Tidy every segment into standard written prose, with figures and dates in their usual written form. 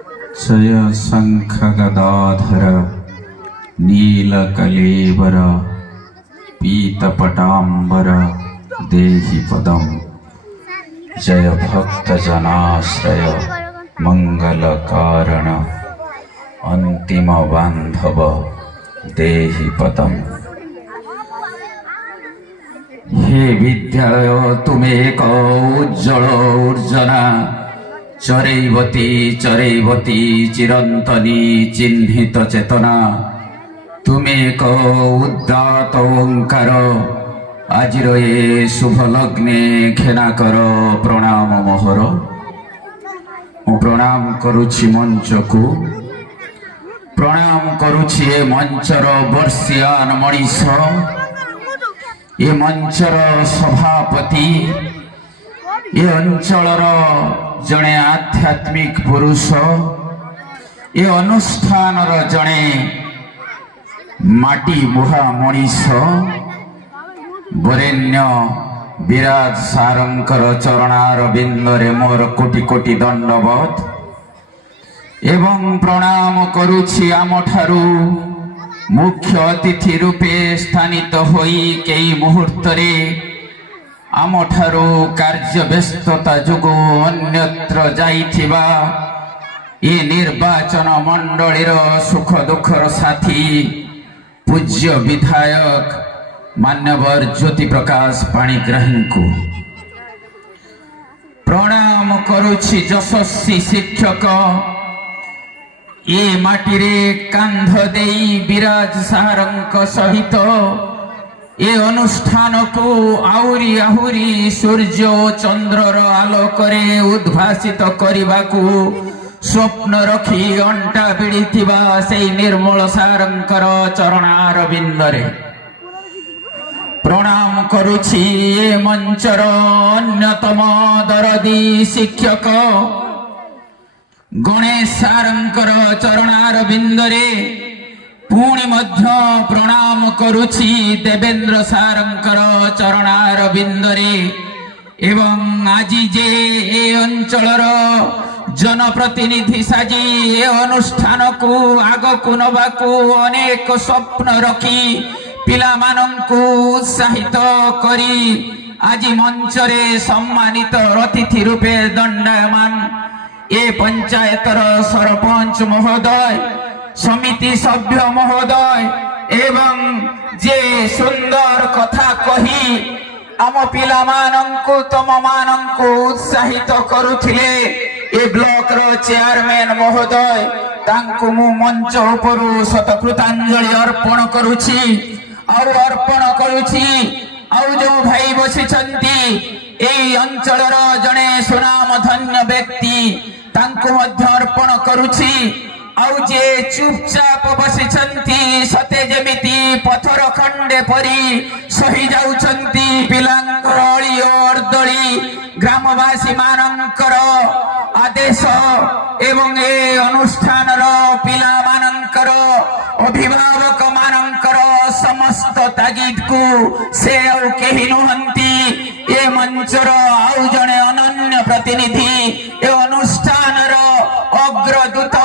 जय शंख गदाधर नीलकलेवर पीतपटांबर देहि पदम। जय भक्तजनाश्रय मंगल कारण अंतिम बांधव देहि पदम। हे विद्यालय तुमे एक उज्ज्वल ऊर्जना चरैवती चरैवती चिरंतनी चिन्हित चेतना। तुमे एक उदात्त ओंकार आजिर ए शुभ लग्ने घेना कर प्रणाम मोहर। मु प्रणाम करुछि मंच को, प्रणाम करुछि ए मंचर वर्षियान मनीष, ए मंचर सभापति, ए अंचलर जड़े आध्यात्मिक पुरुष, ए अनुष्ठानर जड़े माटी बुहा मनीष वरेण्य विराज सारंकर चरणार बिंदरे मोर कोटि कोटि दंडवत एवं प्रणाम करुछि आमठारु मुख्य अतिथि रूपे स्थानित होई कई मुहूर्तरे आमठारु कार्य व्यस्तता जोगु अन्यत्र जाइथिबा ए निर्वाचन मंडलीर सुख दुखर साथी पूज्य विधायक मान्यवर ज्योति प्रकाश पाणिग्राही को प्रणाम करुछि। यशस्वी शिक्षक ए माटीरे कांध देई विराज सारंक सहित ए अनुष्ठान को आहुरी आहुरी सूर्य चंद्रर आलोकरे उद्भासित करबाकू स्वप्न रखी अंटा भिड़िथिबा सेई निर्मल सारंकर चरणार बिंदरे प्रणाम करुछि। ए मंचर अन्यतम दरदी शिक्षक गणेश सारंकर चरणार बिंदरे पुणी मध्य प्रणाम करुछि। देवेंद्र सारंकर चरणार बिंदरे एवं आजी जे ए अंचलर जनप्रतिनिधि साजी ए अनुष्ठान को आग को नबाकू अनेक स्वप्न रखी पिला मानंकु उत्साहित करी आज मंचरे सम्मानित अतिथि रूपे दंडायमान ए पंचायतर सरपंच महोदय, समिति सभ्य महोदय एवं जे सुंदर कथा कही आम पिला मानंकु तम मानंकु उत्साहित करुथिले ए ब्लॉक रो चेयरमैन महोदय तांकु मु मंच उपरु शतकृतांजलि अर्पण करुछि। और अर्पण करुछि आउ जो भाई बसिछंती एई अंचलर जणे सुनाम धन्य व्यक्ति तांकु मध्य अर्पण करुछि। आउ जे चुपचाप बसिछंती सते जेमिति पथर खंडे परी सही जाउछंती पिलांकर अळी अर्दळी ग्रामवासी मानंकर आदेश एवं ए अनुष्ठानर पिला मानंकर अभिभावक मानंकर समस्त तागिद को से आउ केही नुहंती ए मंचर आउ जणे अनन्य प्रतिनिधि ए अनुष्ठानर अग्रदूत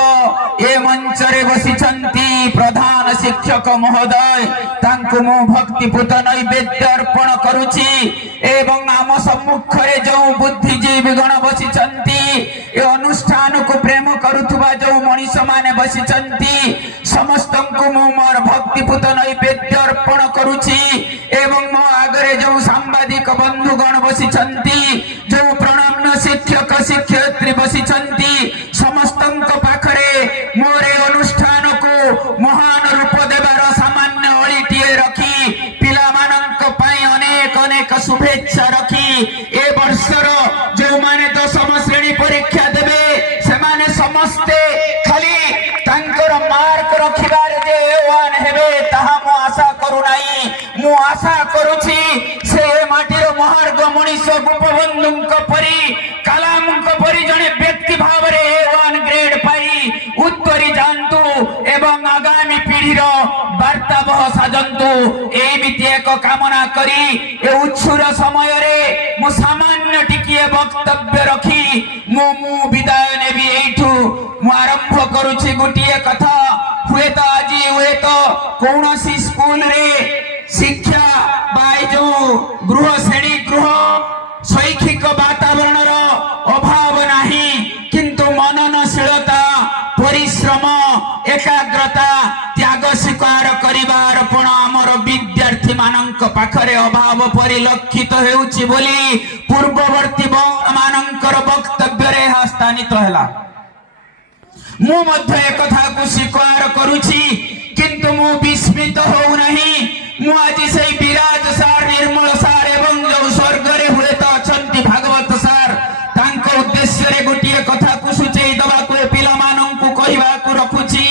ए मंचरे बसिछंती प्रधान शिक्षक महोदय तांकु मु भक्तिपूत नैवेद्य अर्पण करुछि। एवं आम सम्मुखरे जो बुद्धिजीवी गण बसिछंती ए अनुष्ठान को प्रेम करुथुबा जो मनीष माने बसिछंती समस्तंकु मु मोर भक्तिपूत नैवेद्य अर्पण करुछि। एवं मो आगरे जो सांबादिक बंधुगण बसिछंती जो प्रणम्य शिक्षक शिक्षयित्री बसिछंती समस्तंक पाखरे मोरे अनुष्ठान को महान रूप देवार सामान्य अळीटिए रखी पिला मानंक पई अनेक अनेक शुभेच्छा रखी ए वर्षर जो माने 10म श्रेणी परीक्षा देबे से माने समस्ते खाली तांकर मार्क रखिबार जे एवान हेबे ताहा मु आशा करू नाही। मु आशा करूछि से माटीर महार्ग मनीष गोपबंधुंक परी कलामंक परी जने व्यक्ति भावरे एवान ग्रेड पाई उत्तरी जानतु एवं आगामी पीढ़ीर वार्ता बह साजंतु एमिति एक कामना करी ए उच्छुर समय रे मु सामान्य टिकिए वक्तव्य रखी मु विदाय नेबी एठू मु आरंभ करुछि गोटे कथा हुए तो आज हुए तो कौन सी स्कूल रे शिक्षा बाय जो गृह श्रेणी गृह शैक्षिक वातावरण अभाव नहीं किंतु मननशीलता परिश्रम एकाग्रता त्याग स्वीकार करिवार पण आमर विद्यार्थी मानक पाखरे अभाव परिलक्षित हेउछि बोली पूर्ववर्ती मानकर वक्तव्य रे स्थानित हैला। मु मध्य एक कथा को स्वीकार करुछि किंतु मु विस्मित हो नहीं। मु आज से विराज सार निर्मल सार एवं जो स्वर्ग रे हुए तो अछंती भागवत सार तांको उद्देश्य रे गोटे कथा को सूचई दबा को पिला मानन को कहबा को रखुछि।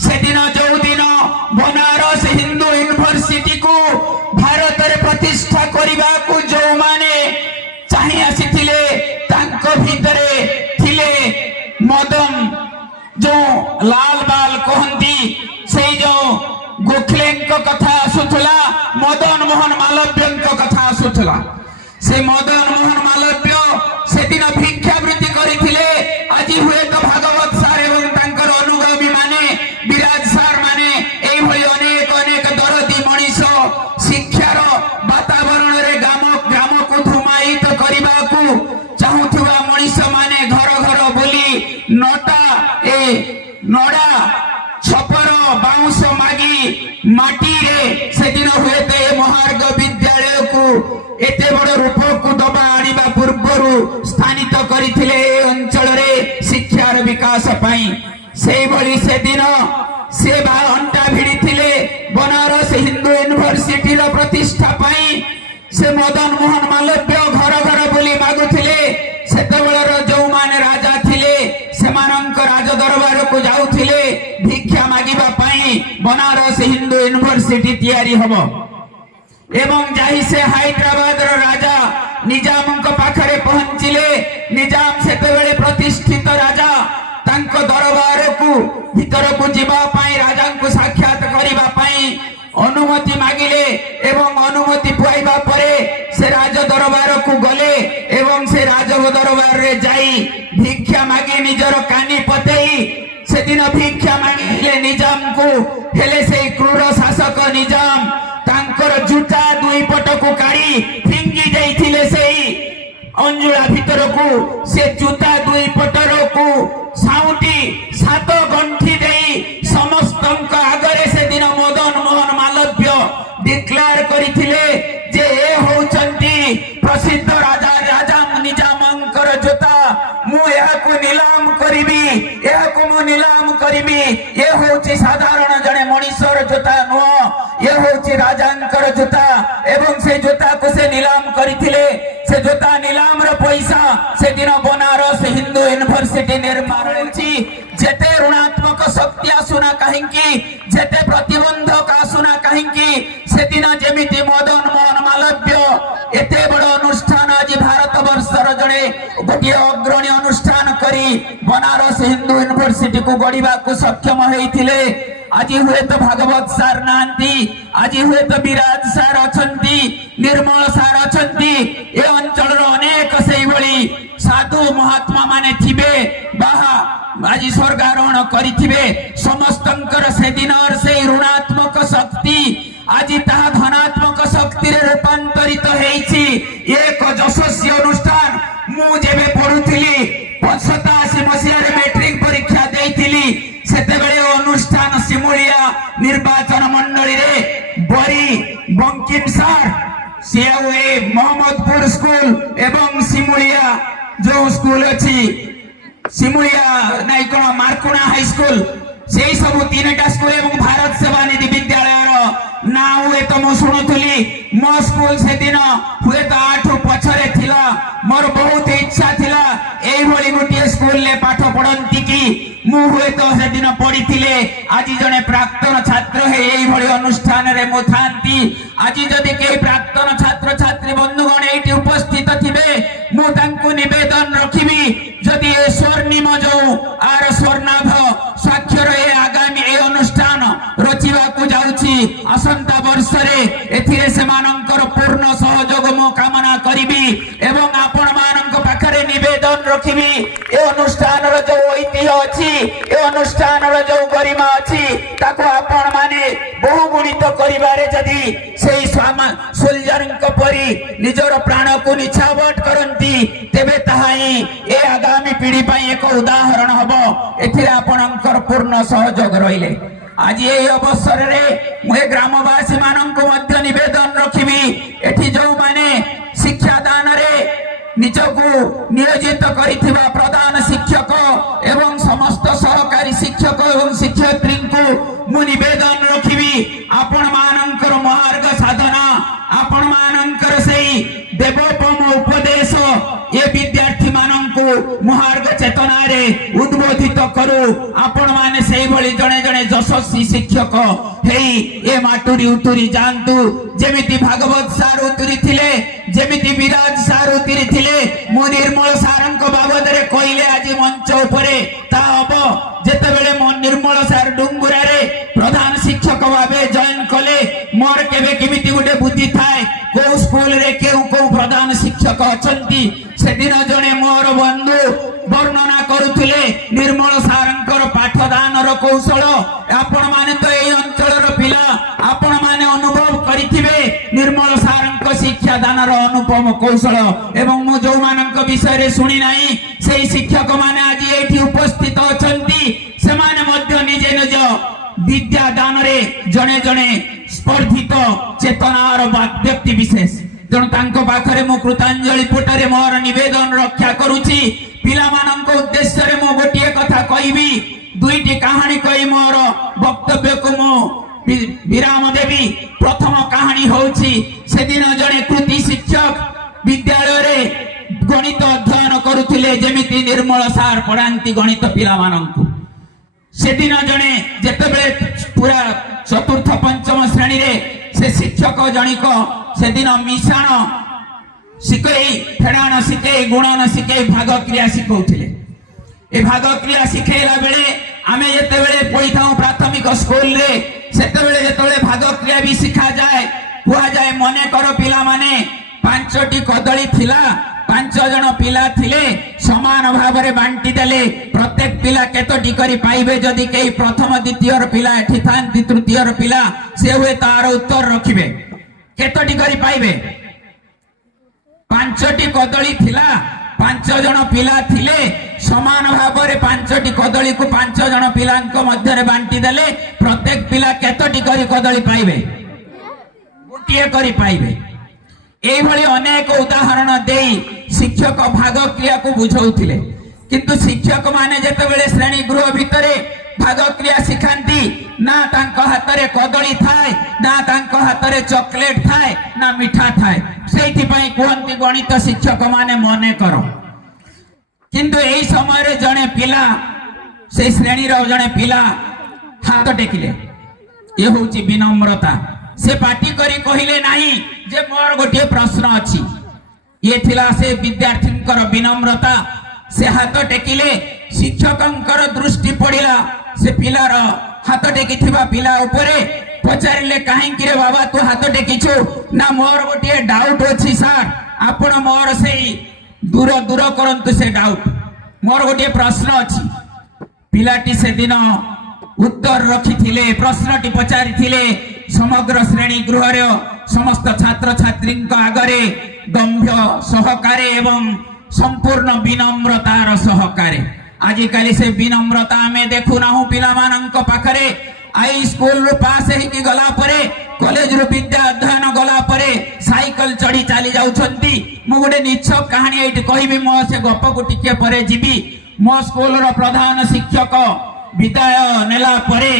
से दिन जो दिन बनारस हिंदू यूनिवर्सिटी को भारत रे प्रतिष्ठा करबा को जो माने चाहि आसीथिले तांको भितरे थिले मदन जो लाल बाल कहती से जो गोखले कथा आसुला मदन मोहन मालव्य कथा आसुला। से मदन मोहन मालव्य से दिन भिक्षावृत्ति करथिले। आज हुए तो भागवत सार एवं तांकर अनुगामी माने विराज सार माने एई भली अनेक अनेक दरदी मनीष शिक्षार वातावरण रे ग्राम को धुमायित करबा को चाहुथिबा मनीष माने घर घर बोली नटा नड़ा छपर बाउंस मागी माटी रे से दिन हुए तो महार्ग विद्यालय को एते बड़ रूप को दबा आनिबा पूर्वरु स्थानित करिथिले अंचल रे शिक्षार विकास पाई। से भली से दिन से अंटा भिड़ी थिले बनारस हिंदू यूनिवर्सिटी रो प्रतिष्ठा पाई। से मदन मोहन मालव्य घर घर बोली मागुथिले। सेतेबेलर जो माने राजा थिले सेमानंक राज दरबार को जाउथिले भिक्षा मागिबा पाई बनारस हिंदू यूनिवर्सिटी तैयारी हबो एवं जाहि से हैदराबाद रो राजा निजाम पाखरे पहुंचिले। निजाम सेतेबेले प्रतिष्ठित राजा तांको दरबार को भीतर को जीवा पाई राजा को साक्षात करिबा पाई अनुमति मागिले एवं अनुमति पाइबा परे से राज दरबार को गले एवं से राज दरबार रे जाई भिक्षा मागी निजर कानी पतेई से दिन भिक्षा मागिले निजाम को। हेले से क्रूर शासक निजाम तांकर जूता दुई पट को काढ़ी फिंगी जाइथिले सेई अंजुला भीतर को से जूता दुई पटर को साउटी सात गंठी देई समस्त आगरे से दिन मदन मोहन मालव्य डिक्लेयर करिथिले जे ए होचंती प्रसिद्ध राजा राजा निजामंकर जोता मु याको नीलाम करिबी याको मु नीलाम करिबी। ए होची साधारण जने मनीषर जोता नुह ए होची राजांकर जोता एवं से जोता को से नीलाम करिथिले। से जोता नीलाम रो पैसा से दिन बनारस हिंदू यूनिवर्सिटी निर्माण होची। जेते ऋणात्मक शक्ति आसुना कहिंकी जेते प्रतिबंधक आसुना कहिंकी से दिन जेमिति मदन मोहन मालव्य एते बड़ अनुष्ठान आज भारत वर्षर जड़े गोटे अग्रणी अनुष्ठान करी बनारस हिंदू यूनिवर्सिटी को गढ़ा को सक्षम होइथिले। आज हुए तो भागवत सार नांती आज हुए तो विराज सार अछंती निर्मल सार अछंती ए अंचल अनेक सेई भली साधु महात्मा माने थिबे बाहा आज स्वर्गारोहण करिथिबे। समस्तंकर से दिनर से ऋणात्मक शक्ति आज ताहा धनात्मक शक्ति रे रूपांतरित हेइछि। एक यशस्वी अनुष्ठान मु जेबे पढुथिली 87 मसिया रे मैट्रिक परीक्षा देइथिली सेतेबेले अनुष्ठान सिमुलिया निर्वाचन मंडली रे बरी बंकिम सार सीएए मोहम्मदपुर स्कूल एवं सिमुलिया जो स्कूल अछि सिमुलिया नाई को मार्कुणा हाई स्कूल से सब तीनटा स्कूल एवं भारत सेवा निधि विद्यालय ना हुए तो मु शुणुली मो स्कूल से दिन हुए तो 8 पछरे थिला मोर बहुत इच्छा थिला एई भली गोटे स्कूल ले पाठ पढ़ंती की मु हुए तो से दिन पढ़ी थिले। आज जने प्राक्तन छात्र है एई भली अनुष्ठान रे मु थांती। आज जदि के प्राक्तन छात्र छात्री बंधुगण एठी उपस्थित थिबे मु तांकु निवेदन रखिबी जदि ए स्वर्णिम जो आर स्वर्णाभ स्वाक्षर ए आगामी ए अनुष्ठान रचिबा को जाउछि असंता वर्ष रे एथिरे से मानकर पूर्ण सहयोग मु कामना करिबी एवं आपण मानक पाखरे निवेदन रखिबी ए अनुष्ठान रो जो ଐତିହ୍ୟ ଅଛି ଏ ଅନୁଷ୍ଠାନର ଯୋଉ गरिमा ଅଛି ତାକୁ ଆପଣ ମାନେ ବହୁଗୁଣିତ କରିବାରେ ଯଦି ସେଇ ସୋଲଜରଙ୍କ ପରି ନିଜର ପ୍ରାଣକୁ ନିଛାବଟ କରନ୍ତି ତେବେ ତାହା ହିଁ ଏ ଆଗାମୀ ପିଢ଼ି ପାଇଁ ଏକ ଉଦାହରଣ ହବ। ଏଥିରେ ଆପଣଙ୍କର ପୂର୍ଣ୍ଣ ସହଯୋଗ ରହିଲେ। আজি এই অবসরে মু গ্রামবাসী মানক মধ্য নিবেদন রখিবি এটি যে মানে শিক্ষা দানরে নিজকু নিয়োজিত করিথিবা প্রধান শিক্ষক এবং সমস্ত সহকারী শিক্ষক এবং শিক্ষয়িত্রী মু নিবেদন রখিবি আপন মানকর মহার্ঘ সাধনা আপন মানকর সেই দেবোপম উপদেশ এ বিদ্যার্থী মানকু মহার্ঘ চেতনারে উদ্বোধিত করু আপন মানে সেই ভଳି জনে জনে যশস্বী শিক্ষক হেই এ মাটুরি উতুরি জানতু যেমিতি ভাগবত সার উতুরি থিলে যেমিতি বিরাজ সার উতুরি থিলে মু নির্মল সারଙ୍କ বাবদরে কইলে আজি মঞ্চ উপরে তা হব যেতবেলে মো নির্মল সার ডুঙ্গুরারে প্রধান শিক্ষক ভাবে জয়েন কলে মোর কেবে কেমিতি গুটে বুদ্ধি থায় কোউ স্কুল রে কেউ কোউ প্রধান শিক্ষক অছন্তি সেদিন জনে মোর বন্ধু বর্ণনা করুଥିଲେ ନିର୍ମଳ ସାରଙ୍କର ପାଠଦାନର କୌଶଳ ଆପଣ ମାନେ ତ ଏହି ଅଞ୍ଚଳର ପିଲା ଆପଣ ମାନେ ଅନୁଭବ କରିଥିବେ ନିର୍ମଳ ସାରଙ୍କ ଶିକ୍ଷା ଦାନର ଅନୁପମ କୌଶଳ ଏବଂ ମୁଁ ଯୋଉମାନଙ୍କ ବିଷୟରେ ଶୁଣି ନାହିଁ ସେହି ଶିକ୍ଷକ ମାନେ ଆଜି ଏଠି ଉପସ୍ଥିତ ଅଛନ୍ତି ସେମାନେ ମଧ୍ୟ ନିଜେ ନିଜ ବିଦ୍ୟା ଦାନରେ ଜଣେ ଜଣେ ସ୍ପର୍ଦ୍ଧିତ ଚେତନାର ବ୍ୟକ୍ତି ବିଶେଷ ତେଣୁ ତାଙ୍କ ପାଖରେ ମୁଁ କୃତାଞ୍ଜଳି ପୁଟରେ ମୋର ନିବେଦନ ରକ୍ଷା କରୁଛି ପିଲାମାନଙ୍କ ଉଦ୍ଦେଶ୍ୟରେ ମୁଁ ଗୋଟିଏ କଥା କହିବି ଦୁଇଟି କାହାଣୀ କହି ମୋର ବକ୍ତବ୍ୟକୁ ମୁଁ ବିରାମ ଦେବି। ପ୍ରଥମ କାହାଣୀ ହେଉଛି ସେଦିନ ଜଣେ କୃତି ଶିକ୍ଷକ ବିଦ୍ୟାଳୟରେ ଗଣିତ ଅଧ୍ୟୟନ କରୁଥିଲେ ଯେମିତି ନିର୍ମଳ ସାର ପଢ଼ାନ୍ତି ଗଣିତ ପିଲାମାନଙ୍କୁ। ସେଦିନ ଜଣେ ଯେତେବେଳେ ପୁରା ଚତୁର୍ଥ ପଞ୍ଚମ ଶ୍ରେଣୀରେ ସେ ଶିକ୍ଷକ ଜଣିକ ସେଦିନ ମିଶାଣ ଶିଖେଇ ଫେଡ଼ାଣ ଶିଖେଇ ଗୁଣନ ଶିଖେଇ ଭାଗ କ୍ରିୟା ଶିଖଉଥିଲେ। ଏ ଭାଗ କ୍ରିୟା ଶିଖେଇଲା ବେଳେ ଆମେ ଯେତେବେଳେ ପଢିଥାଉ ପ୍ରାଥମିକ ସ୍କୁଲରେ ସେତେବେଳେ ଯେତେବେଳେ ଭାଗ କ୍ରିୟା ବି ଶିଖାଯାଏ କୁହାଯାଏ ମନେକର ପିଲାମାନେ 5ଟି କଦଳୀ ଥିଲା 5 ଜଣ ପିଲା ଥିଲେ ସମାନ ଭାବରେ ବାଣ୍ଟି ଦେଲେ ପ୍ରତ୍ୟେକ ପିଲା କେତୋଟି କରି ପାଇବେ ଯଦି କେହି ପ୍ରଥମ ଦ୍ୱିତୀୟର ପିଲା ଏଠି ଥାନ୍ତି ତୃତୀୟର ପିଲା ସେ ହୁଏ ତାର ଉତ୍ତର ରଖିବେ କେତୋଟି କରି ପାଇବେ 5ଟି କଦଳୀ ଥିଲା 5 ଜଣ ପିଲା ଥିଲେ ସମାନ ଭାବରେ 5ଟି କଦଳୀକୁ 5 ଜଣ ପିଲାଙ୍କ ମଧ୍ୟରେ ବାଣ୍ଟି ଦେଲେ ପ୍ରତ୍ୟେକ ପିଲା କେତୋଟି କରି କଦଳୀ ପାଇବେ ଗୋଟିଏ କରି ପାଇବେ। এইভাবে অনেক উদাহরণ দেই শিক্ষক ভাগ ক্রিয়াকে বুঝাউଥିଲେ কিন্তু শিক্ষক মানে যেতবেলে শ্রেণী গৃহ ভিতরে ভাগ ক্রিয়া শিখান্তি না তাঙ্ক হাতরে কদলী থায় না তাঙ্ক হাতরে চকলেট থায় না মিঠা থায় সেইথিপাই কুহନ୍ତି গণিত শিক্ষক মানে মনে কর কিন্তু এই সময়ে জনে পিলা সেই শ্রেণীর জনে পিলা হাত টেকিলে এ হচ্ছে বিনম্রতা से पार्टी करी कहिले नहीं जे मोर गोटे प्रश्न अच्छी ये थिला से विद्यार्थींकर विनम्रता से हाथ टेकिले शिक्षकंकर दृष्टि पड़िला से पिलार हाथ टेकिथिबा पिला उपरे पचारिले काहेकि रे बाबा तू हाथ टेकिछु ना मोर गोटे डाउट अछि सर आपण मोर सेई दूर दूर करंतु से डाउट मोर गोटे प्रश्न अछि पिलाटी से दिन उत्तर रखिथिले प्रश्नटी पचारिथिले समग्र श्रेणी गृहर समस्त छात्र छात्री आगरे गंभीर सहकारे एवं संपूर्ण विनम्रतार सहकारे आजिकाली से विनम्रता आमे देखु नाहु पिला मानंक पाखरे आई स्कूल रो पास हेकी गला परे कॉलेज रो विद्या अध्ययन गला परे साइकिल चढ़ी चली जाउछंती मु गोटे निछक कहानी एठी कहिबी मो से गप को टिके परे जीबी मो स्कूल रो प्रधान शिक्षक विदाय नेला परे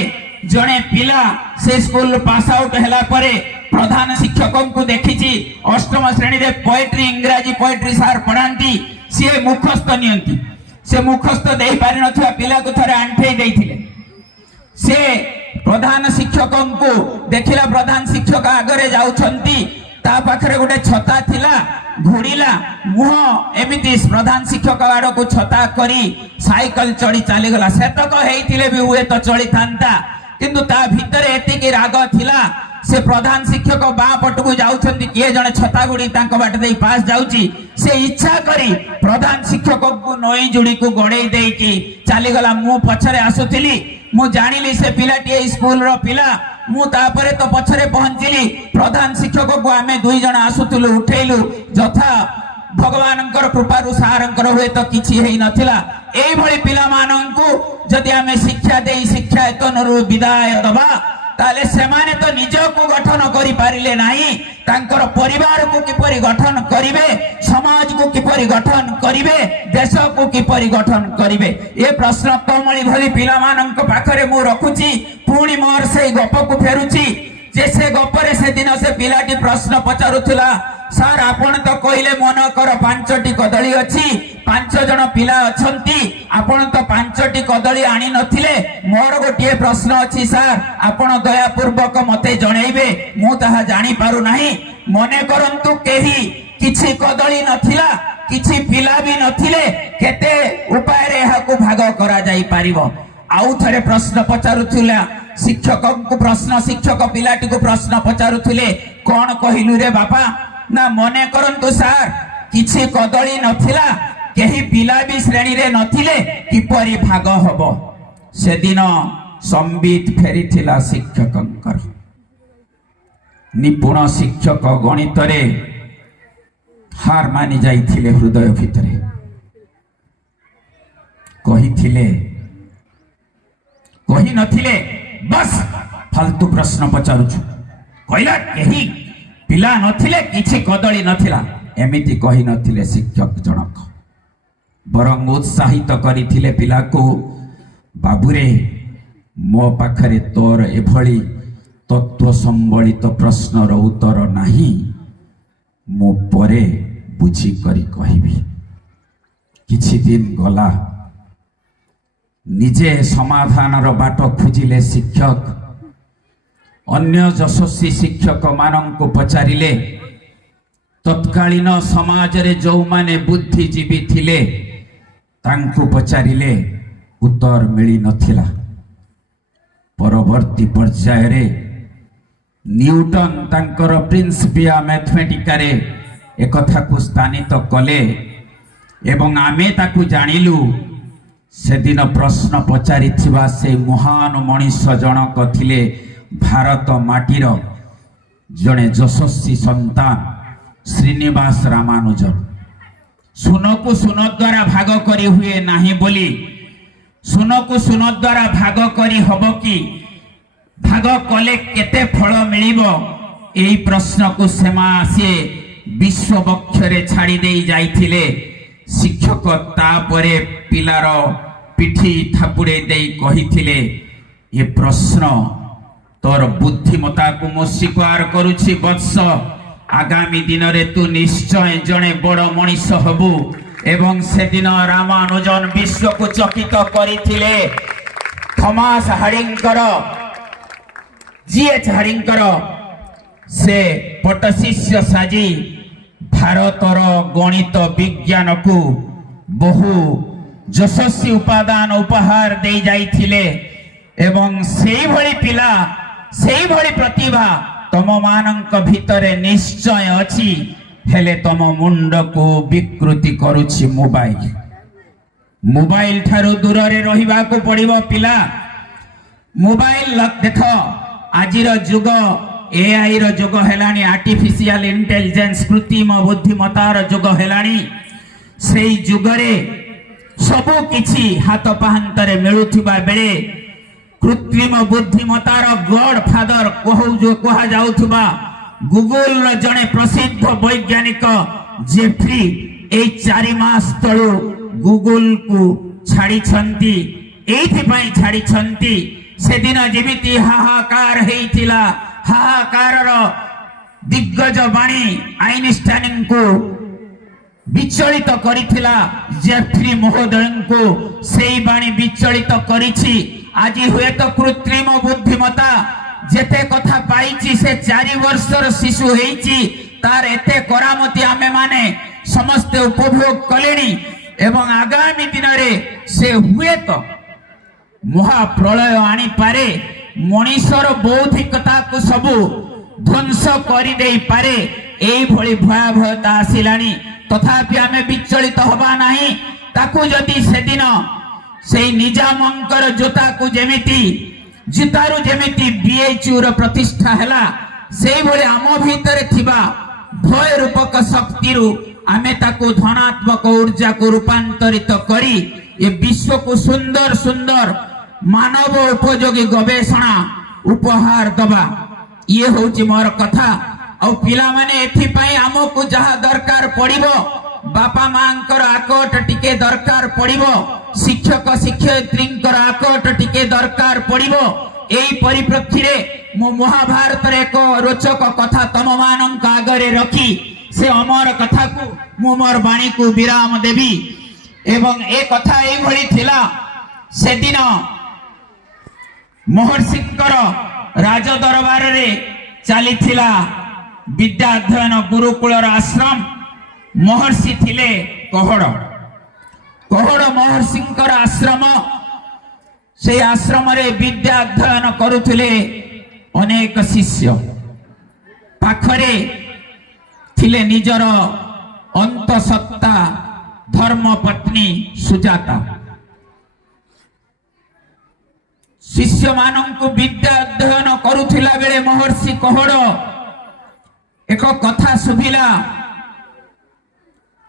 जने पिला से स्कूल पास आउट हैला परे प्रधान शिक्षकों को देखिछि अष्टम श्रेणी रे पोएट्री इंग्रजी पोएट्री सार पढ़ांती से मुखस्थ नियंती से मुखस्थ देई पारि नथवा पिला को थरे आंठेई देइथिले से प्रधान शिक्षकों को देखिला प्रधान शिक्षक आगरे जाउछंती ता पाखरे गोटे छता थिला घोड़ीला मुह एमिति प्रधान शिक्षक आड़ को छता करी साइकिल चढ़ी चली गला सेतक हेइथिले भी हुए तो चली थांता किंतु ता भीतर एतिकी राग थिला से प्रधान शिक्षक बा पटकू जाउछंती किए जने छतागुड़ी तांको बाट देई पास जाउची से इच्छा करी प्रधान शिक्षक को नई जुड़ी को गड़ेई देई की चली गला मु पछरे आसुथिली मु जानिली से पिलाटी स्कूल रो पिला मु तापरे तो पछरे पहुंचली प्रधान शिक्षक को आमे दुई जण आसुथिलु उठेइलु जथा भगवानंकर कृपारु सारंकर हुए तो किछि हेई नथिला एई भली पिला माननकु जदि आमे शिक्षा देई शिक्षा एतनरु विदाय दबा ताले सेमाने तो निजको गठन करि पारिले नाही तांकर परिवार को किपरि गठन करिवे समाज को किपरि गठन करिवे देश को किपरि गठन करिवे ए प्रश्न कमळी भली पिला माननक पाखरे मु रखुची पुणी मोर से गप को फेरुची जे से गपरे से दिन से पिलाटी प्रश्न पचारुथिला सर आपण तो कहले मन कर 5टी कदली अछि 5 जण पिला अछंती आपण तो 5टी कदली आनी नथिले मोर गोटे प्रश्न अछि सर आपण दया पूर्वक मते जणैबे मु ताहा जानि पारु नाही मने करंतु केही किछि कदली नथिला किछि पिला भी नथिले केते उपाय रे हाकु भाग करा जाई पारिबो आउ थरे प्रश्न पचारुथिला शिक्षक को प्रश्न शिक्षक पिलाटी को प्रश्न पचारुथिले कोन कहिलु रे बापा ना मने करंतु सर किछि कदली नथिला केही पिला भी श्रेणी रे नथिले किपरि भाग हबो से दिन संबित फेरिथिला शिक्षकंकर निपुण शिक्षक गणित रे हार मानि जाइथिले हृदय भितरे कहिथिले कहि नथिले बस फालतू प्रश्न पचारुछु कहला केही पिला नथिले किछि कदली नथिला एमिति कहि नथिले शिक्षक जनक बरंग उत्साहित करिथिले पिला को बाबूरे मो पाखरे तोर एभली तत्व संबलित प्रश्नर उत्तर नाही मो परे बुझी करी कहिबी किछि दिन गला निजे समाधानर बाट खोजिले शिक्षक अन्य यशस्वी शिक्षक मानंको पचारिले तत्कालीन समाज रे जो माने बुद्धिजीवी थिले तांको पचारिले उत्तर मिली नथिला परवर्ती पर्याय रे न्यूटन तांकर प्रिंसिपिया मैथमेटिका रे एकथा को स्थानित कले एवं आमे ताकू जानिलु से दिन प्रश्न पचारि थिबा से महान मनीष जनक थिले भारत माटीर जने यशस्वी संतान श्रीनिवास रामानुजन सुन को सुन द्वारा भाग करी हुए नाही बोली सुन को सुन द्वारा भाग करी हबो कि भाग कले केते फल मिलिबो एई प्रश्न को सेमा से विश्व बक्षरे छाड़ी देई जाइथिले शिक्षक तापरे पिलार पिठी थापुड़े देई कहिथिले ये प्रश्न तोर बुद्धिमता को मु स्वीकार करुछि वत्स आगामी दिन रे तू निश्चय जणे बड़ मनीष हबु एवं से दिन रामानुजन विश्व को चकित करिथिले थॉमस हार्डिंगर जीएच हार्डिंगर से पटशिष्य साजी भारतर गणित विज्ञान को बहु यशस्वी उपादान उपहार दे जाइथिले एवं सेई भली पिला सेई भली प्रतिभा तम मानक भितरे निश्चय अछि हेले तम मुंड को विकृति करुछि मोबाइल मोबाइल ठारो दूर रे रहिबा को पड़िबो पिला मोबाइल देख आजिर जुग एआई रो जुग हेलानी आर्टिफिशियल इंटेलिजेंस कृत्रिम बुद्धिमतार जुग हेलानी सेई जुगरे सबु किछि हाथ पाहांतरे मिलुथिबा बेले कृत्रिम बुद्धिमतार गॉड फादर कहा जाउथुबा गूगल जने प्रसिद्ध वैज्ञानिक जेफ्री ए 4 मास तळु गूगल को छाड़ी छंती एथि पई छाड़ी छंती से दिन जेमिति हाहाकार हेइतिला हाहाकार दिग्गज बाणी आइनस्टाइन को विचलित करिथिला जेफ्री महोदय को सेई बाणी विचलित करिछि आज हुए तो कृत्रिम बुद्धिमता जेते कथा पाइछि से 4 वर्षर शिशु हेइछि तार एते करामती आमे माने समस्त उपभोग कलेनी एवं आगामी दिन रे से हुए तो महाप्रलय आनी पारे मनीषर बौद्धिकता को सबु ध्वंस करदेई पारे एभली भयावहता आसिलानी तथापि आमे विचलित हवा नाही ताकू जदि सेदिन से निजामंकर जोता को जेमिति जितारु जेमिति बीएचयू रो प्रतिष्ठा हैला सेई भली आम भीतर थिबा भय रूपक शक्ति रु आमे ताकू धनात्मक ऊर्जा को रूपांतरित करी ये विश्व को सुंदर सुंदर मानव उपयोगी गवेषणा उपहार दबा ये होची मोर कथा आ पिला माने एथि पई हमकु जहा दरकार पड़िबो बापा मांकर आकट टिके दरकार पड़िबो शिक्षक शिक्षयित्रींकर आकट टिके दरकार पड़िबो एई परिप्रेक्षी रे मो महाभारत रे एक रोचक कथा तम मानक आगरे रखी से अमर कथा को मो मोर वाणी को विराम देवी एवं ए कथा एई भली थिला से दिन महर्षिकर राज दरबार रे चली थिला विद्या अध्ययन गुरुकुलर आश्रम महर्षि थिले कहड़ कहड़ महर्षिकर आश्रम से आश्रम रे विद्या अध्ययन करुथिले अनेक शिष्य पाखरे थिले निजर अंतसत्ता धर्म पत्नी सुजाता शिष्य मानंकु विद्या अध्ययन करुथिला बेले महर्षि कहड़ एक कथा सुभिला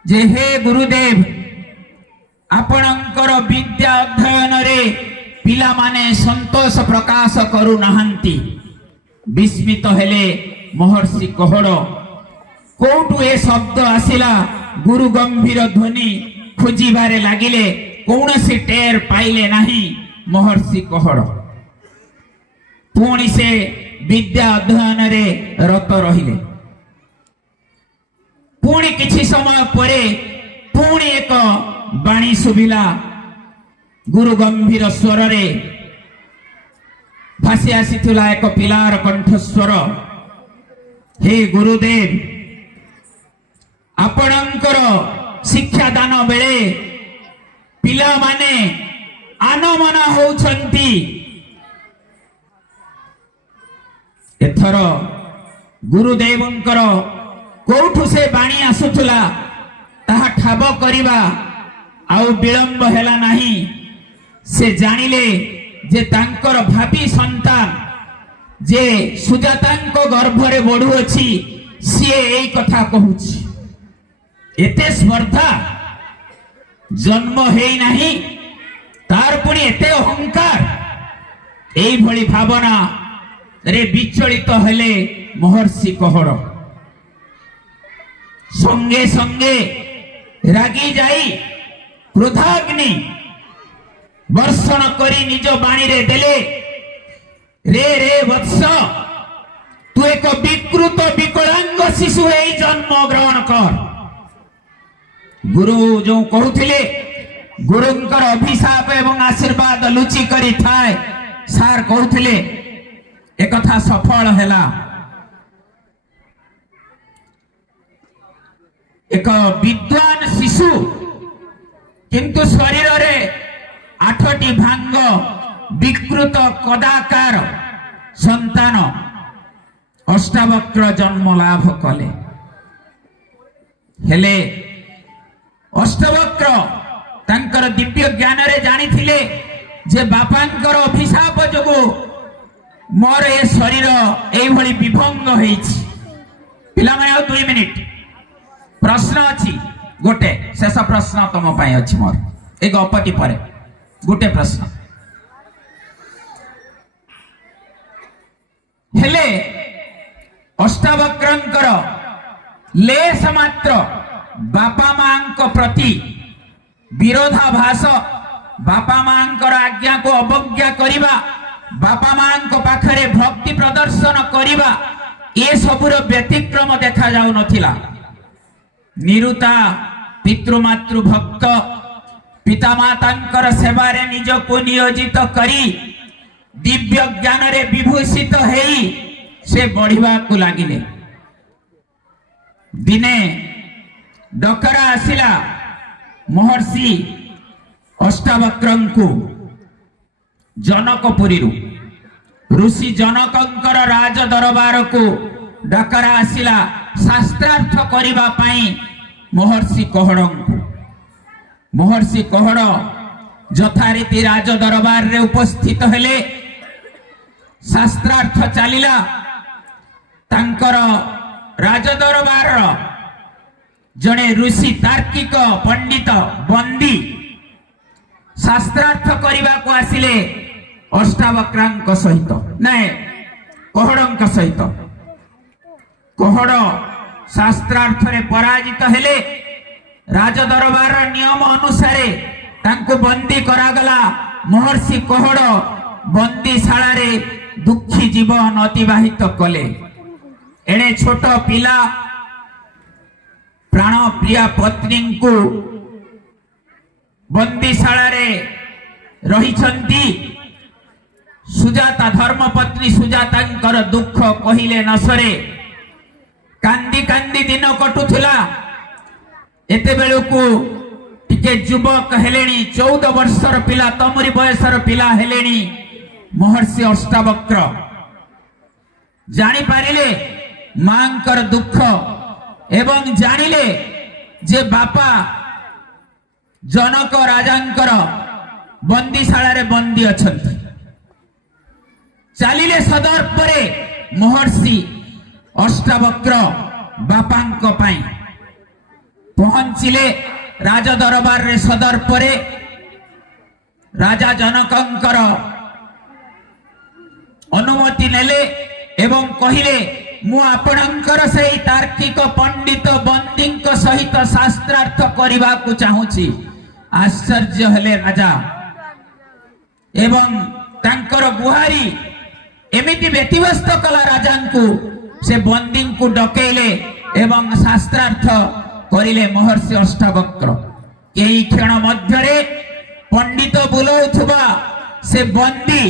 जे हे गुरुदेव आपणकर विद्या अध्ययन रे पिला माने संतोष प्रकाश करू नाहंती विस्मित हेले महर्षि कहड़ कोठु ए शब्द आसिला गुरु गंभीर ध्वनि खोजिबारे लागिले कौनसी टेर पाइले नाही महर्षि कहड़ पुणी से विद्या अध्ययन रे रत रहिले पुणी किछि समय परे पुणी एक वाणी सुभिला गुरु गंभीर स्वर रे भासी आसीथिला एक पिलार कंठस्वर हे गुरुदेव आपणकर शिक्षा दान बेले पिला माने आनमना होउछंती एथर गुरुदेवंकर कोठु से बाणी आसुथुला ताहा ठाब करिबा आउ विलंब हेला नाही से जानिले जे तांकर भाभी संतान जे सुजातांको गर्भ रे बढु अछि सिए एई कथा कहूछि एते स्पर्धा जन्म हेई नाही तार पुणी एते अहंकार एई भली भावना रे विचलित हेले महर्षि कहड़ संगे संगे रागी जाई क्रोधाग्नि वर्षण करी निज बाणी रे देले रे रे वत्स तू एक विकृत विकलांग शिशु हे जन्म ग्रहण कर गुरु जो कहूथिले गुरुंकर अभिशाप एवं आशीर्वाद लुचि करी थाए सार कहूथिले एक कथा सफल हैला एक विद्वान शिशु किंतु शरीर रे 8टी भांग विकृत कदाकार संतान अष्टावक्र जन्म लाभ कले हेले अष्टावक्र तांकर दिव्य ज्ञान रे जानी थिले जे बापांकर अभिशाप जोगु मोर ए शरीर एई भली विभंग होईछि पिला माने 2 मिनिट प्रश्न अछि गोटे शेष प्रश्न तम पई अछि मोर ए गपटी परे गोटे प्रश्न हेले अष्टावक्रंकर लेस मात्र बापा मां प्रति विरोधाभास बापा मां आज्ञा को अवज्ञा करिबा बापा मां पाखरे भक्ति प्रदर्शन करिबा ए सबुर व्यतिक्रम देखा जाउ नथिला निरुता पितृमातृ भक्त पितामातांकर सेवा रे निज को नियोजित करी दिव्य ज्ञान रे विभूषित हेई से बढ़िबा को लागिले दिने डकरा आसिला महर्षि अष्टावक्रंकु जनकपुरी ऋषि जनकंकर राज दरबार को ଡାକରା ଆସିଲା ଶାସ୍ତ୍ରାର୍ଥ କରିବା ପାଇଁ ମହର୍ଷି କହଡ଼ଙ୍କୁ। ମହର୍ଷି କହଡ଼ ଯଥାରୀତି ରାଜ ଦରବାରରେ ଉପସ୍ଥିତ ହେଲେ। ଶାସ୍ତ୍ରାର୍ଥ ଚାଲିଲା। ତାଙ୍କର ରାଜ ଦରବାରର ଜଣେ ଋଷି ତାର୍କିକ ପଣ୍ଡିତ ବନ୍ଦୀ ଶାସ୍ତ୍ରାର୍ଥ କରିବାକୁ ଆସିଲେ ଅଷ୍ଟାବକ୍ରଙ୍କ ସହିତ, ନାଇଁ କହଡ଼ଙ୍କ ସହିତ। କହଡ଼ ଶାସ୍ତ୍ରାର୍ଥରେ ପରାଜିତ ହେଲେ। ରାଜ ଦରବାରର ନିୟମ ଅନୁସାରେ ତାଙ୍କୁ ବନ୍ଦୀ କରାଗଲା। ମହର୍ଷି କହଡ଼ ବନ୍ଦୀଶାଳାରେ ଦୁଃଖୀ ଜୀବନ ଅତିବାହିତ କଲେ। ଏଣେ ଛୋଟ ପିଲା ପ୍ରାଣ ପ୍ରିୟା ପତ୍ନୀଙ୍କୁ ବନ୍ଦୀଶାଳାରେ ରହିଛନ୍ତି। ସୁଜାତା ଧର୍ମପତ୍ନୀ ସୁଜାତାଙ୍କର ଦୁଃଖ କହିଲେ ନ ସରେ। କାନ୍ଦି କାନ୍ଦି ଦିନ କଟୁଥିଲା। ଏତେବେଳକୁ ଟିକେ ଯୁବକ ହେଲେଣି, 14 ବର୍ଷର ପିଲା, ତମରି ବୟସର ପିଲା ହେଲେଣି ମହର୍ଷି ଅଷ୍ଟାବକ୍ର। ଜାଣିପାରିଲେ ମାଙ୍କର ଦୁଃଖ ଏବଂ ଜାଣିଲେ ଯେ ବାପା ଜନକ ରାଜାଙ୍କର ବନ୍ଦୀଶାଳାରେ ବନ୍ଦୀ ଅଛନ୍ତି। ଚାଲିଲେ ସଦର୍ପରେ ମହର୍ଷି ଅଷ୍ଟାବକ୍ର ବାପାଙ୍କ ପାଇଁ ପହଞ୍ଚିଲେ ରାଜ ଦରବାରରେ। ସଦର୍ପରେ ରାଜା ଜନକଙ୍କର ଅନୁମତି ନେଲେ ଏବଂ କହିଲେ, ମୁଁ ଆପଣଙ୍କର ସେହି ତାର୍କିକ ପଣ୍ଡିତ ବନ୍ଦୀଙ୍କ ସହିତ ଶାସ୍ତ୍ରାର୍ଥ କରିବାକୁ ଚାହୁଁଛି। ଆଶ୍ଚର୍ଯ୍ୟ ହେଲେ ରାଜା ଏବଂ ତାଙ୍କର ଗୁହାରି ଏମିତି ବ୍ୟତିବ୍ୟସ୍ତ କଲା ରାଜାଙ୍କୁ। ସେ ବନ୍ଦୀଙ୍କୁ ଡକେଇଲେ ଏବଂ ଶାସ୍ତ୍ରାର୍ଥ କରିଲେ ମହର୍ଷି ଅଷ୍ଟାବକ୍ର। ଏହି କ୍ଷଣ ମଧ୍ୟରେ ପଣ୍ଡିତ ବୁଲାଉଥିବା ସେ ବନ୍ଦୀ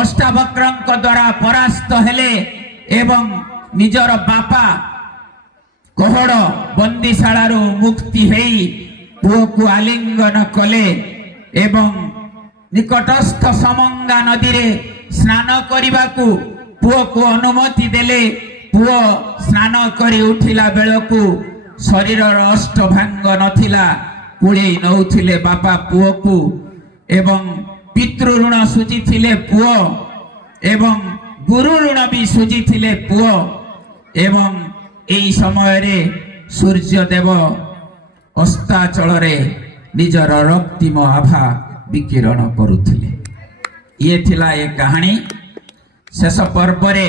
ଅଷ୍ଟାବକ୍ରଙ୍କ ଦ୍ୱାରା ପରାସ୍ତ ହେଲେ ଏବଂ ନିଜର ବାପା କହଡ଼ ବନ୍ଦୀଶାଳାରୁ ମୁକ୍ତି ହେଇ ପୁଅକୁ ଆଲିଙ୍ଗନ କଲେ ଏବଂ ନିକଟସ୍ଥ ସମଙ୍ଗା ନଦୀରେ ସ୍ନାନ କରିବାକୁ ପୁଅକୁ ଅନୁମତି ଦେଲେ। ପୁଅ ସ୍ନାନ କରି ଉଠିଲା ବେଳକୁ ଶରୀରର ଅଷ୍ଟଭାଙ୍ଗ ନଥିଲା। କୁଳେଇ ନଉଥିଲେ ବାପା ପୁଅକୁ ଏବଂ ପିତୃଋଣ ସୁଝିଥିଲେ ପୁଅ ଏବଂ ଗୁରୁ ଋଣ ବି ସୁଝିଥିଲେ ପୁଅ। ଏବଂ ଏହି ସମୟରେ ସୂର୍ଯ୍ୟଦେବ ଅସ୍ତାଚଳରେ ନିଜର ରକ୍ତିମ ଆଭା ବିକିରଣ କରୁଥିଲେ। ଇଏ ଥିଲା ଏ କାହାଣୀ। ଶେଷ ପର୍ବରେ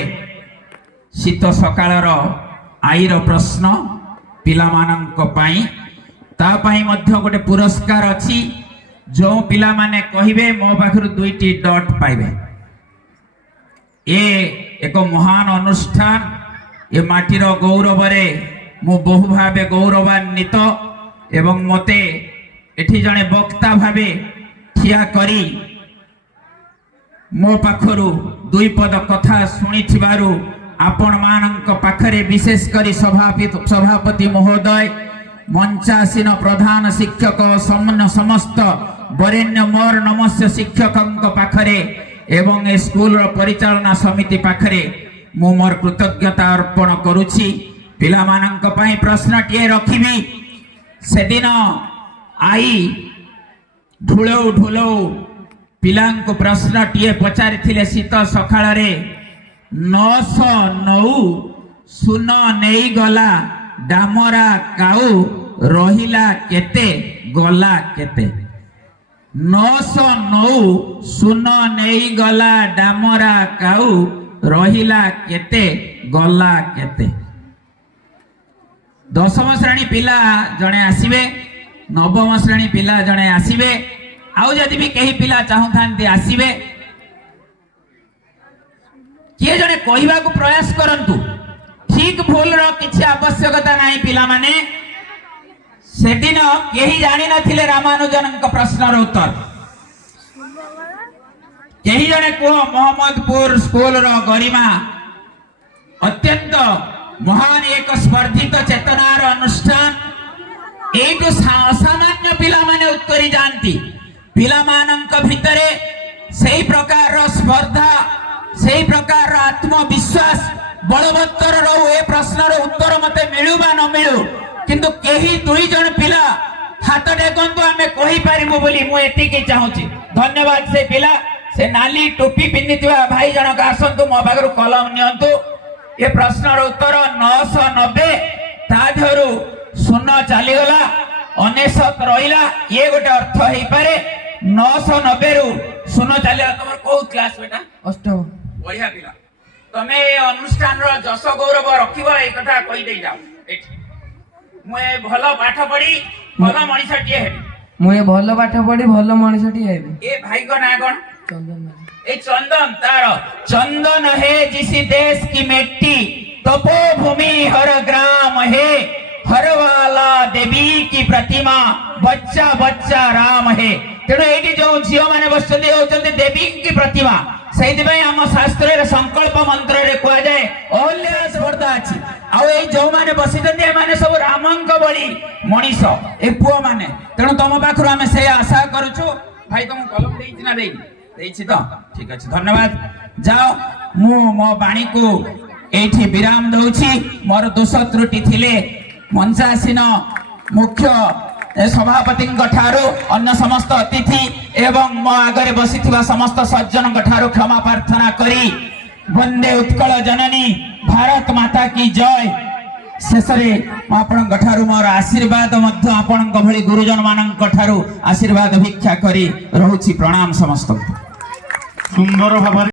ଶୀତ ସକାଳର ଆଇର ପ୍ରଶ୍ନ ପିଲାମାନଙ୍କ ପାଇଁ। ତା ପାଇଁ ମଧ୍ୟ ଗୋଟେ ପୁରସ୍କାର ଅଛି। ଯେଉଁ ପିଲାମାନେ କହିବେ ମୋ ପାଖରୁ 2ଟି ଡଟ୍ ପାଇବେ। ଏ ଏକ ମହାନ ଅନୁଷ୍ଠାନ। ଏ ମାଟିର ଗୌରବରେ ମୁଁ ବହୁ ଭାବେ ଗୌରବାନ୍ୱିତ ଏବଂ ମୋତେ ଏଠି ଜଣେ ବକ୍ତା ଭାବେ ଠିଆ କରି ମୋ ପାଖରୁ 2 ପଦ କଥା ଶୁଣିଥିବାରୁ ଆପଣମାନଙ୍କ ପାଖରେ ବିଶେଷ କରି ସଭାପତି ମହୋଦୟ, ମଞ୍ଚାସୀନ ପ୍ରଧାନ ଶିକ୍ଷକ, ସମସ୍ତ ବରେଣ୍ୟ ମୋର ନମସ୍ୟ ଶିକ୍ଷକଙ୍କ ପାଖରେ ଏବଂ ଏ ସ୍କୁଲର ପରିଚାଳନା ସମିତି ପାଖରେ ମୁଁ ମୋର କୃତଜ୍ଞତା ଅର୍ପଣ କରୁଛି। ପିଲାମାନଙ୍କ ପାଇଁ ପ୍ରଶ୍ନଟିଏ ରଖିବି। ସେଦିନ ଆଇ ଢୁଳଉ ଢୁଳଉ ପିଲାଙ୍କୁ ପ୍ରଶ୍ନଟିଏ ପଚାରିଥିଲେ ଶୀତ ସକାଳରେ। 909 ସୁନ ନେଇଗଲା ଡାମରା କାଉ, ରହିଲା କେତେ ଗଲା କେତେ? 909 ସୁନ ନେଇଗଲା ଡାମରା କାଉ, ରହିଲା କେତେ ଗଲା କେତେ? 10ମ ଶ୍ରେଣୀ ପିଲା ଜଣେ ଆସିବେ, 9ମ ଶ୍ରେଣୀ ପିଲା ଜଣେ ଆସିବେ, ଆଉ ଯଦି ବି କେହି ପିଲା ଚାହୁଁଥାନ୍ତି ଆସିବେ। କିଏ ଜଣେ କହିବାକୁ ପ୍ରୟାସ କରନ୍ତୁ। ଠିକ ଭୁଲର କିଛି ଆବଶ୍ୟକତା ନାହିଁ ପିଲାମାନେ। ସେଦିନ କେହି ଜାଣିନଥିଲେ ରାମାନୁଜନଙ୍କ ପ୍ରଶ୍ନର ଉତ୍ତର। କେହି ଜଣେ କୁହ। ମହମ୍ମଦପୁର ସ୍କୁଲର ଗରିମା ଅତ୍ୟନ୍ତ ମହାନ ଏକ ସ୍ପର୍ଦ୍ଧିତ ଚେତନାର ଅନୁଷ୍ଠାନ। ଏଇଠୁ ଅସାମାନ୍ୟ ପିଲାମାନେ ଉତ୍ତରି ଯାଆନ୍ତି। ପିଲାମାନଙ୍କ ଭିତରେ ସେହି ପ୍ରକାରର ସ୍ପର୍ଦ୍ଧା, ସେହି ପ୍ରକାରର ଆତ୍ମବିଶ୍ୱାସ बलवत्तर रहू ए प्रश्नर उत्तर मते मिलू बा न मिलू किंतु केही दुई जन पिला हाथ टेकंतु आमे कहि पारिबु बोली मु एतिके चाहूची। धन्यवाद से पिला से नाली टोपी पिन्निथिबा भाई जनक आसंतु मो पाखरु कलम नियंतु। ए प्रश्नर उत्तर 990 ता धरु शून्य चली गला 99 रहिला ये गोटे अर्थ हेई पारे 990 रु शून्य चली तमर को क्लास बेटा अष्टम बढ़िया पिला तमे ए अनुष्ठान रो जस गौरव रखिबो ए कथा कहि देई जाओ एठी मुए भलो पाठ पढी भलो मଣିଷଟିଏ हेबी ମୁଁ ଏ ଭଲ ପାଠ ପଢି ଭଲ ମଣିଷଟି ହେବି। ए भाई को ना कोन ଚନ୍ଦନ ମାଝୀ। ए चंदन तारो चंदन है जिस देश की मिट्टी तपोभूमि हर ग्राम है हर वाला देवी की प्रतिमा बच्चा बच्चा राम है। तेणु ये जो झील मैंने बसते होती देवी की प्रतिमा से आम शास्त्र संकल्प मंत्र रे कह जाए अहल्या स्पर्धा अच्छी आउ जो मैंने बसी सब रामंक बड़ी मनीष ए पुओ मैंने तेणु तुम पाखु आम से आशा करुचु। भाई तुम कलम ना देछि तो ठीक अच्छे धन्यवाद जाओ मु मो बाणी को एठी विराम दउछि। मोर दोष त्रुटि थिले मंचासीन मुख्य सभापति ठारू अन्य समस्त अतिथि एवं मो आगरे बसिथिबा समस्त सज्जन ठारू क्षमा प्रार्थना करी वंदे उत्कल जननी भारत माता की जय। शेषरे आपण ठारू मोर आशीर्वाद मध्य आपण भली गुरुजन मानक ठारू आशीर्वाद भिक्षा करी रहुछि। प्रणाम समस्त। सुंदर भाव